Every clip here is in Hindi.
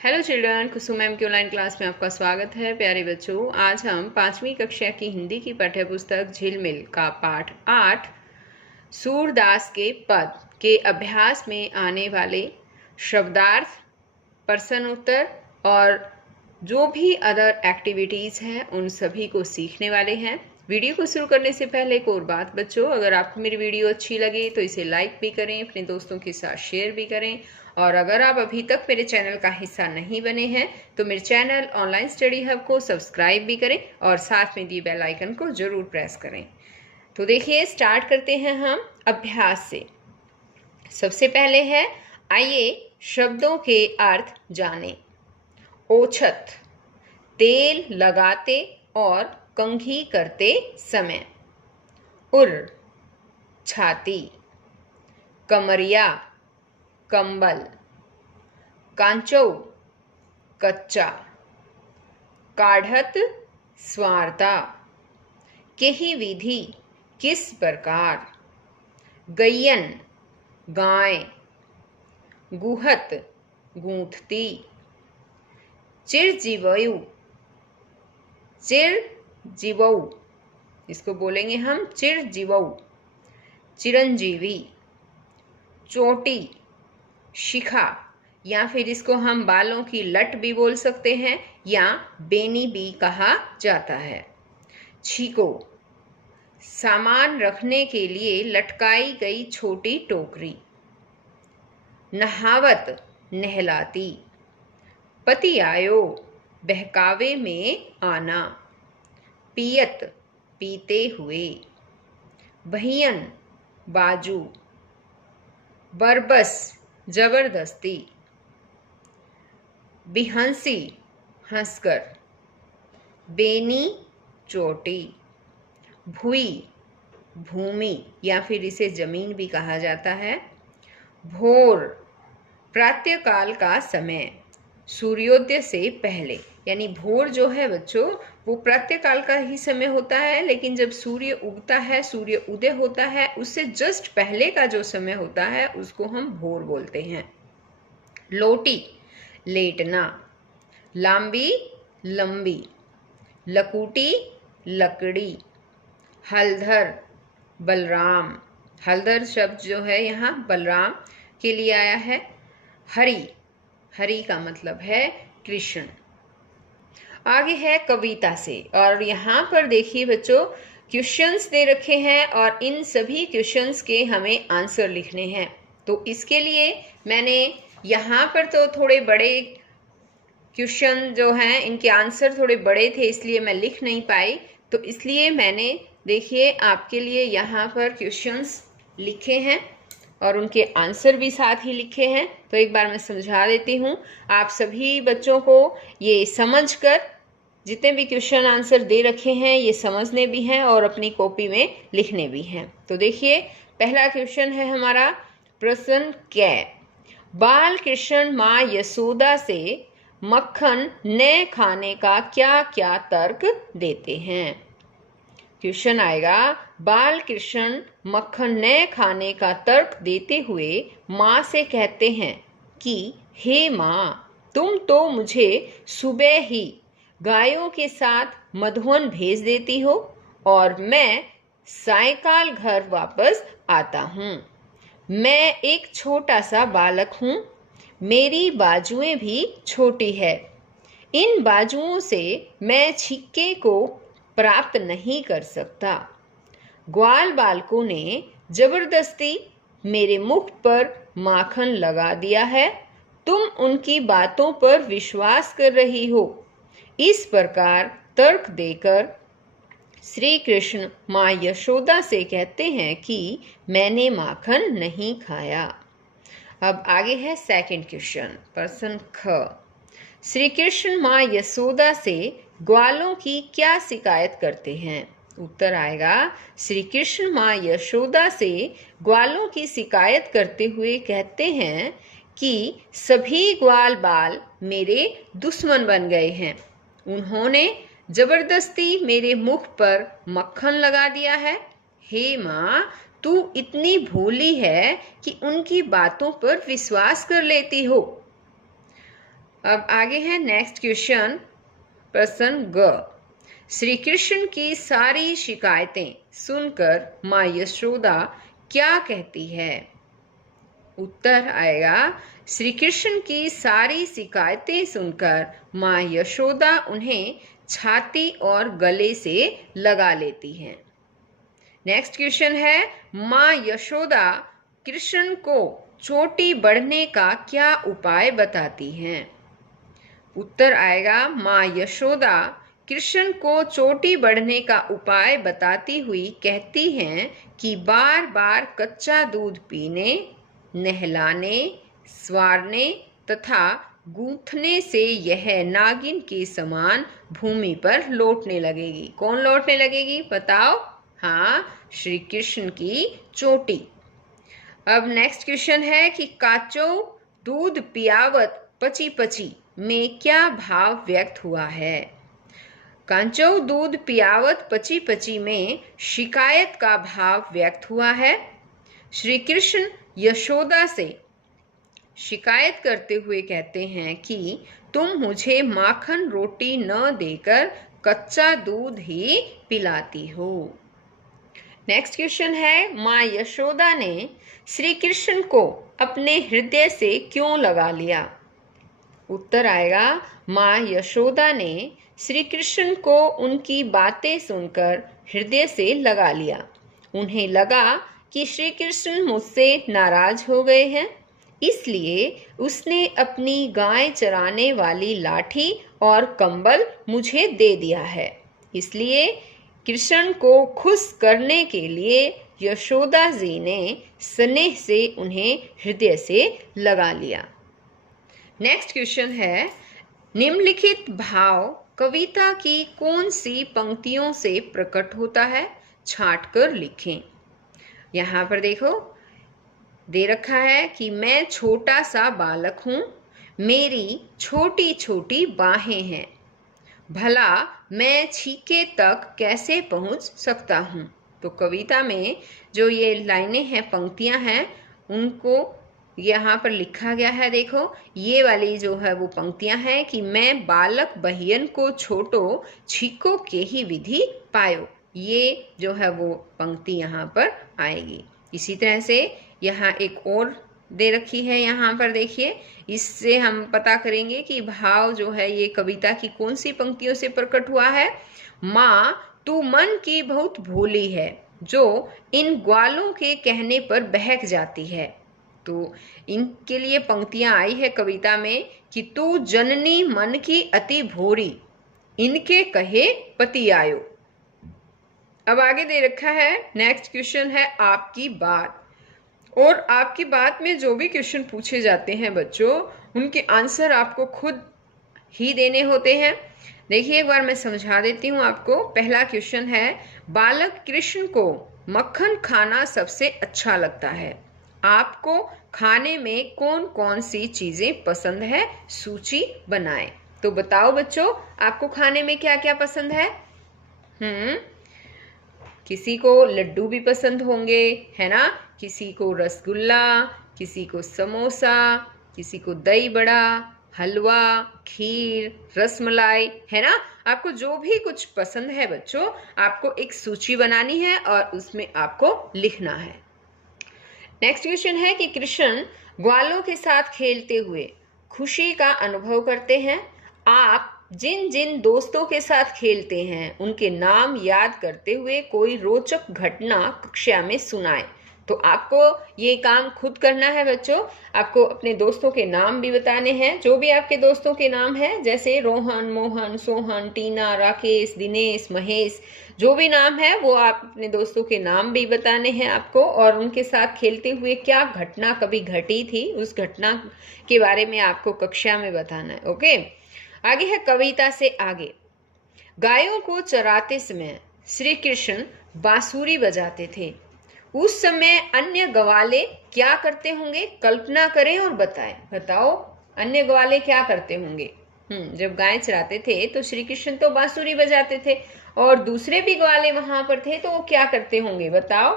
हेलो चिल्ड्रन, कुसुम मैम की ऑनलाइन क्लास में आपका स्वागत है। प्यारे बच्चों, आज हम 5वीं कक्षा की हिंदी की पाठ्यपुस्तक झिलमिल का पाठ 8 सूरदास के पद के अभ्यास में आने वाले शब्दार्थ, प्रश्न उत्तर और जो भी अदर एक्टिविटीज़ हैं उन सभी को सीखने वाले हैं। वीडियो को शुरू करने से पहले एक और बात बच्चों, अगर आपको मेरी वीडियो अच्छी लगे तो इसे लाइक भी करें, अपने दोस्तों के साथ शेयर भी करें। और अगर आप अभी तक मेरे चैनल का हिस्सा नहीं बने हैं तो मेरे चैनल ऑनलाइन स्टडी हब को सब्सक्राइब भी करें और साथ में दिए बेल आइकन को जरूर प्रेस करें। तो देखिए, स्टार्ट करते हैं हम अभ्यास से। सबसे पहले है, आइए शब्दों के अर्थ जानें। ओछत, तेल लगाते और कंघी करते समय। उर, छाती। कमरिया, कंबल। कांचौ, कच्चा। काढ़त, स्वारता। केही विधि, किस प्रकार। गैयन, गाय। गुहत, गूंथती। चिरजीवयु, चिरजीवऊ, इसको बोलेंगे हम चिरजीवऊ। चिरंजीवी। चोटी, शिखा, या फिर इसको हम बालों की लट भी बोल सकते हैं या बेनी भी कहा जाता है। छीको, सामान रखने के लिए लटकाई गई छोटी टोकरी। नहावत, नहलाती। पति आयो, बहकावे में आना। पियत, पीते हुए। बहियन, बाजू। बरबस, जबरदस्ती। बिहंसी, हंसकर। बेनी, चोटी। भुई, भूमि या फिर इसे जमीन भी कहा जाता है। भोर, प्रातःकाल का समय, सूर्योदय से पहले। यानी भोर जो है बच्चों, वो प्रातःकाल का ही समय होता है, लेकिन जब सूर्य उगता है, सूर्य उदय होता है, उससे जस्ट पहले का जो समय होता है उसको हम भोर बोलते हैं। लोटी, लेटना। लांबी, लंबी। लकूटी, लकड़ी। हलधर, बलराम। हलधर शब्द जो है यहाँ बलराम के लिए आया है। हरि, हरि का मतलब है कृष्ण। आगे है कविता से, और यहाँ पर देखिए बच्चों, क्वेश्चंस दे रखे हैं और इन सभी क्वेश्चंस के हमें आंसर लिखने हैं। तो इसके लिए मैंने यहाँ पर तो थोड़े बड़े क्वेश्चन जो हैं, इनके आंसर थोड़े बड़े थे इसलिए मैं लिख नहीं पाई, तो इसलिए मैंने देखिए आपके लिए यहाँ पर क्वेश्चंस लिखे हैं और उनके आंसर भी साथ ही लिखे हैं। तो एक बार मैं समझा देती हूँ आप सभी बच्चों को। ये समझकर जितने भी क्वेश्चन आंसर दे रखे हैं ये समझने भी हैं और अपनी कॉपी में लिखने भी हैं। तो देखिए, पहला क्वेश्चन है हमारा, प्रश्न कै। बाल कृष्ण माँ यशोदा से मक्खन न खाने का क्या क्या तर्क देते हैं। क्वेश्चन आएगा, बाल कृष्ण मक्खन न खाने का तर्क देते हुए माँ से कहते हैं कि हे माँ, तुम तो मुझे सुबह ही गायों के साथ मधुवन भेज देती हो और मैं सायंकाल घर वापस आता हूँ। मैं एक छोटा सा बालक हूँ, मेरी बाजुएं भी छोटी है। इन बाजुओं से मैं छिक्के को प्राप्त नहीं कर सकता। ग्वाल बालकों ने जबरदस्ती मेरे मुख पर माखन लगा दिया है। तुम उनकी बातों पर विश्वास कर रही हो। इस प्रकार तर्क देकर श्री कृष्ण माँ यशोदा से कहते हैं कि मैंने माखन नहीं खाया। अब आगे है सेकंड क्वेश्चन, प्रश्न ख। श्री कृष्ण माँ यशोदा से ग्वालों की क्या शिकायत करते हैं। उत्तर आएगा, श्री कृष्ण माँ यशोदा से ग्वालों की शिकायत करते हुए कहते हैं कि सभी ग्वाल बाल मेरे दुश्मन बन गए हैं। उन्होंने जबरदस्ती मेरे मुख पर मक्खन लगा दिया है। हे माँ, तू इतनी भोली है कि उनकी बातों पर विश्वास कर लेती हो। अब आगे है नेक्स्ट क्वेश्चन, प्रश्न ग। श्री कृष्ण की सारी शिकायतें सुनकर माँ यशोदा क्या कहती है? उत्तर आएगा, श्री कृष्ण की सारी शिकायतें सुनकर माँ यशोदा उन्हें छाती और गले से लगा लेती हैं। नेक्स्ट क्वेश्चन है, माँ यशोदा कृष्ण को चोटी बढ़ने का क्या उपाय बताती हैं? उत्तर आएगा, माँ यशोदा कृष्ण को चोटी बढ़ने का उपाय बताती हुई कहती हैं कि बार बार कच्चा दूध पीने, नहलाने, स्वारने तथा गूंथने से यह नागिन के समान भूमि पर लौटने लगेगी। कौन लौटने लगेगी बताओ? हाँ, श्री कृष्ण की चोटी। अब नेक्स्ट क्वेश्चन है कि काचो दूध पियावत पची पची में क्या भाव व्यक्त हुआ है? कांचो दूध पियावत पची पची में शिकायत का भाव व्यक्त हुआ है। श्री कृष्ण यशोदा से शिकायत करते हुए कहते हैं कि तुम मुझे माखन रोटी न देकर कच्चा दूध ही पिलाती हो। नेक्स्ट क्वेश्चन है, माँ यशोदा ने श्री कृष्ण को अपने हृदय से क्यों लगा लिया? उत्तर आएगा, माँ यशोदा ने श्री कृष्ण को उनकी बातें सुनकर हृदय से लगा लिया। उन्हें लगा कि श्री कृष्ण मुझसे नाराज हो गए हैं, इसलिए उसने अपनी गाय चराने वाली लाठी और कंबल मुझे दे दिया है। इसलिए कृष्ण को खुश करने के लिए यशोदा जी ने स्नेह से उन्हें हृदय से लगा लिया। नेक्स्ट क्वेश्चन है, निम्नलिखित भाव कविता की कौन सी पंक्तियों से प्रकट होता है? छांट कर लिखें। यहाँ पर देखो दे रखा है कि मैं छोटा सा बालक हूँ, मेरी छोटी छोटी बाहें हैं, भला मैं छीके तक कैसे पहुँच सकता हूँ। तो कविता में जो ये लाइनें हैं, पंक्तियाँ हैं, उनको यहाँ पर लिखा गया है। देखो ये वाली जो है वो पंक्तियाँ हैं कि मैं बालक बहियन को छोटो छीको के ही विधि पायो। ये जो है वो पंक्ति यहाँ पर आएगी। इसी तरह से यहाँ एक और दे रखी है, यहाँ पर देखिए, इससे हम पता करेंगे कि भाव जो है ये कविता की कौन सी पंक्तियों से प्रकट हुआ है। माँ तू मन की बहुत भोली है, जो इन ग्वालों के कहने पर बहक जाती है। तो इनके लिए पंक्तियां आई है कविता में कि तू जननी मन की अति भोरी, इनके कहे पति आयो। अब आगे दे रखा है, नेक्स्ट क्वेश्चन है आपकी बात। और आपकी बात में जो भी क्वेश्चन पूछे जाते हैं बच्चों, उनके आंसर आपको खुद ही देने होते हैं। देखिए एक बार मैं समझा देती हूँ आपको। पहला क्वेश्चन है, बालक कृष्ण को मक्खन खाना सबसे अच्छा लगता है, आपको खाने में कौन कौन सी चीजें पसंद है? सूची बनाएं। तो बताओ बच्चों, आपको खाने में क्या क्या पसंद है? किसी को लड्डू भी पसंद होंगे, है ना? किसी को रसगुल्ला, किसी को समोसा, किसी को दही बड़ा, हलवा, खीर, रसमलाई, है ना? आपको जो भी कुछ पसंद है बच्चों, आपको एक सूची बनानी है और उसमें आपको लिखना है। नेक्स्ट क्वेश्चन है कि कृष्ण ग्वालों के साथ खेलते हुए खुशी का अनुभव करते हैं। आप जिन जिन दोस्तों के साथ खेलते हैं उनके नाम याद करते हुए कोई रोचक घटना कक्षा में सुनाएं। तो आपको ये काम खुद करना है बच्चों। आपको अपने दोस्तों के नाम भी बताने हैं, जो भी आपके दोस्तों के नाम हैं, जैसे रोहन, मोहन, सोहन, टीना, राकेश, दिनेश, महेश, जो भी नाम है वो आप अपने दोस्तों के नाम भी बताने हैं आपको। और उनके साथ खेलते हुए क्या घटना कभी घटी थी, उस घटना के बारे में आपको कक्षा में बताना है। ओके, आगे है कविता से आगे। गायों को चराते समय श्री कृष्ण बांसुरी बजाते थे। उस समय अन्य ग्वाले क्या करते होंगे? कल्पना करें और बताएं। बताओ अन्य ग्वाले क्या करते होंगे? जब गाय चराते थे तो श्री कृष्ण तो बांसुरी बजाते थे, और दूसरे भी ग्वाले वहां पर थे तो वो क्या करते होंगे? बताओ।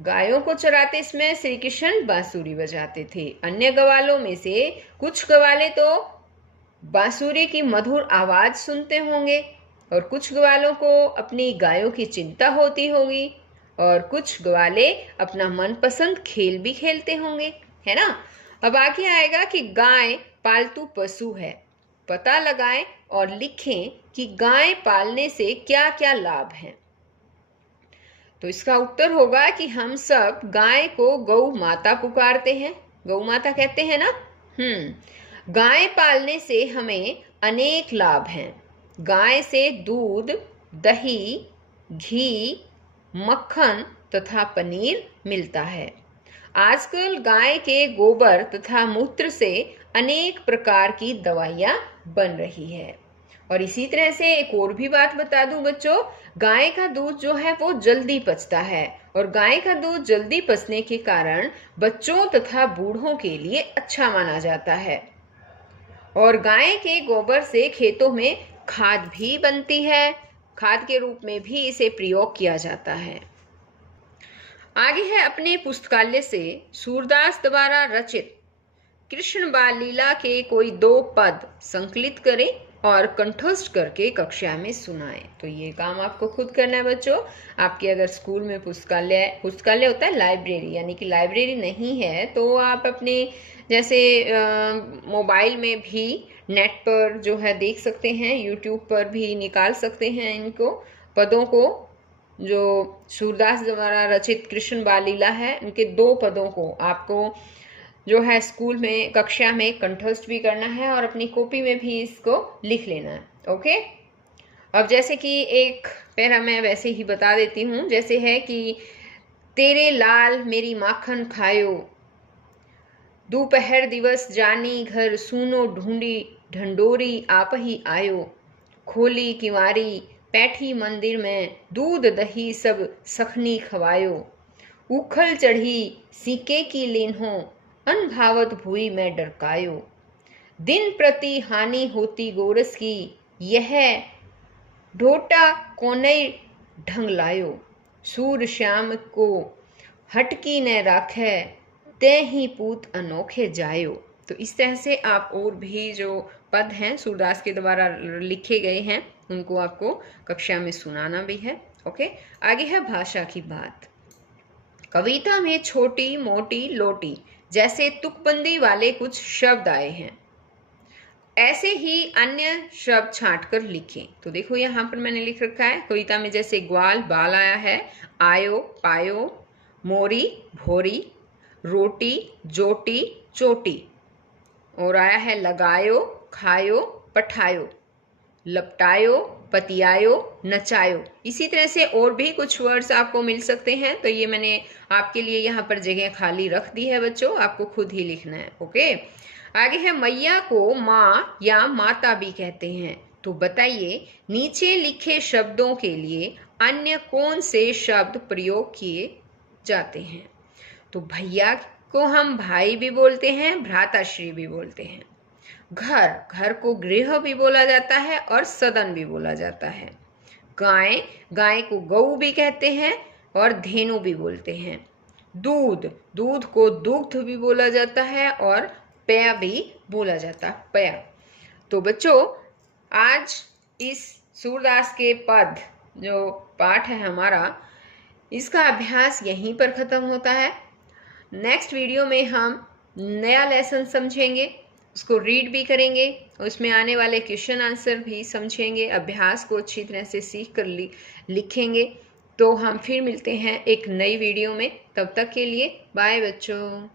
गायों को चराते समय श्री कृष्ण बांसुरी बजाते थे। अन्य ग्वालों में से कुछ ग्वाले तो बांसुरी की मधुर आवाज सुनते होंगे और कुछ ग्वालों को अपनी गायों की चिंता होती होगी और कुछ ग्वाले अपना मनपसंद खेल भी खेलते होंगे, है ना। अब आगे आएगा कि गाय पालतू पशु है। पता लगाएं और लिखें कि गाय पालने से क्या क्या लाभ हैं। तो इसका उत्तर होगा कि हम सब गाय को गौ माता पुकारते हैं, गौ माता कहते हैं ना। गाय पालने से हमें अनेक लाभ हैं। गाय से दूध, दही, घी, मक्खन तथा पनीर मिलता है। आजकल गाय के गोबर तथा मूत्र से अनेक प्रकार की दवाइयाँ बन रही है। और इसी तरह से एक और भी बात बता दूं बच्चों, गाय का दूध जो है वो जल्दी पचता है और गाय का दूध जल्दी पचने के कारण बच्चों तथा बूढ़ों के लिए अच्छा माना जाता है। और गाय के गोबर से खेतों में खाद भी बनती है, खाद के रूप में भी इसे प्रयोग किया जाता है। आगे है, अपने पुस्तकालय से सूरदास द्वारा रचित कृष्ण बाल लीला के कोई 2 पद संकलित करें और कंठस्थ करके कक्षा में सुनाएं। तो ये काम आपको खुद करना है बच्चों। आपके अगर स्कूल में पुस्तकालय होता है लाइब्रेरी, यानी कि लाइब्रेरी नहीं है तो आप अपने जैसे मोबाइल में भी नेट पर जो है देख सकते हैं, यूट्यूब पर भी निकाल सकते हैं इनको पदों को। जो सूरदास द्वारा रचित कृष्ण बाल लीला है, उनके 2 पदों को आपको जो है स्कूल में कक्षा में कंठस्थ भी करना है और अपनी कॉपी में भी इसको लिख लेना है। ओके, अब जैसे कि एक पैरा मैं वैसे ही बता देती हूँ। जैसे है कि तेरे लाल मेरी माखन खायो, दोपहर दिवस जानी घर सूनो ढूंढी ढंडोरी आप ही आयो, खोली किवारी बैठी मंदिर में दूध दही सब सखनी खवायो, उखल चढ़ी सीके की लीन्हो अनभावत भूई में डरकायो, दिन प्रति हानि होती गोरस की यह ढोटा कोने ढंग लायो, सूर श्याम को हटकी न राखे ते ही पूत अनोखे जायो। तो इस तरह से आप और भी जो पद हैं सूरदास के द्वारा लिखे गए हैं उनको आपको कक्षा में सुनाना भी है। ओके, आगे है भाषा की बात। कविता में छोटी मोटी लोटी जैसे तुकबंदी वाले कुछ शब्द आए हैं, ऐसे ही अन्य शब्द छांटकर लिखें। तो देखो यहाँ पर मैंने लिख रखा है कविता में, जैसे ग्वाल बाल आया है, आयो पायो, मोरी भोरी, रोटी जोटी चोटी, और आया है लगायो खायो पठायो, लपटायो पतियायो नचायो। इसी तरह से और भी कुछ वर्ड्स आपको मिल सकते हैं। तो ये मैंने आपके लिए यहाँ पर जगह खाली रख दी है बच्चों, आपको खुद ही लिखना है। ओके, आगे है, मैया को माँ या माता भी कहते हैं। तो बताइए नीचे लिखे शब्दों के लिए अन्य कौन से शब्द प्रयोग किए जाते हैं। तो भैया को हम भाई भी बोलते हैं, भ्राताश्री भी बोलते हैं। घर को गृह भी बोला जाता है और सदन भी बोला जाता है। गाय को गऊ भी कहते हैं और धेनु भी बोलते हैं। दूध को दुग्ध भी बोला जाता है और पेय भी बोला जाता है, पेय। तो बच्चों आज इस सूरदास के पद जो पाठ है हमारा, इसका अभ्यास यहीं पर खत्म होता है। नेक्स्ट वीडियो में हम नया लेसन समझेंगे, उसको रीड भी करेंगे, उसमें आने वाले क्वेश्चन आंसर भी समझेंगे, अभ्यास को अच्छी तरह से सीख कर लिखेंगे। तो हम फिर मिलते हैं एक नई वीडियो में। तब तक के लिए बाय बच्चों।